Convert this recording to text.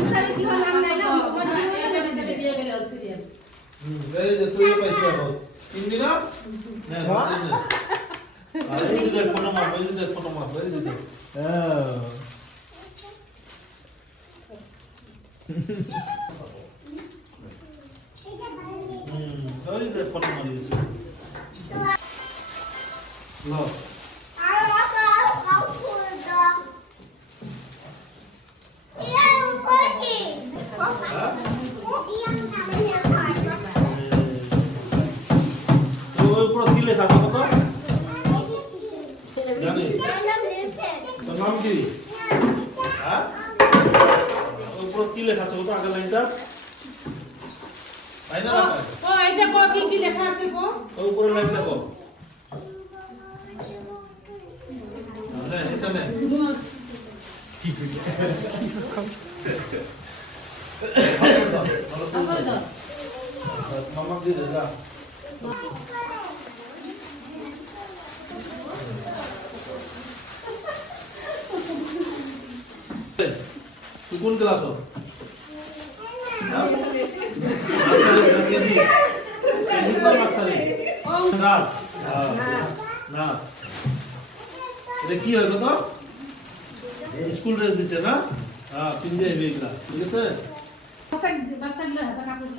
হিসাবে কি নাম নাই না দিয়ে গেল সিরিয়াল এই যে তুই পাইছিস এখন তিন দিন না আর এই যে ফটো মাপ এই যে ফটো মাপ এই যে ওই যে ফটো মারিস লো কি লেখা আছে কত জানি তোর নাম কি হ্যাঁ উপর কি লেখা আছে কত আগের লাইনটা তাই না ও এটা কো কি লেখা আছে গো ওই উপরের লাইনটা কো না এটা না ঠিক আছে মামা দি দে তুই কোন ক্লাস হো না এটা কি হয় কত স্কুল ড্রেস দিছে না হ্যাঁ পিন্ধে যাইবে এগুলা ঠিক আছে বাচ্চা বাচ্চা কাপড়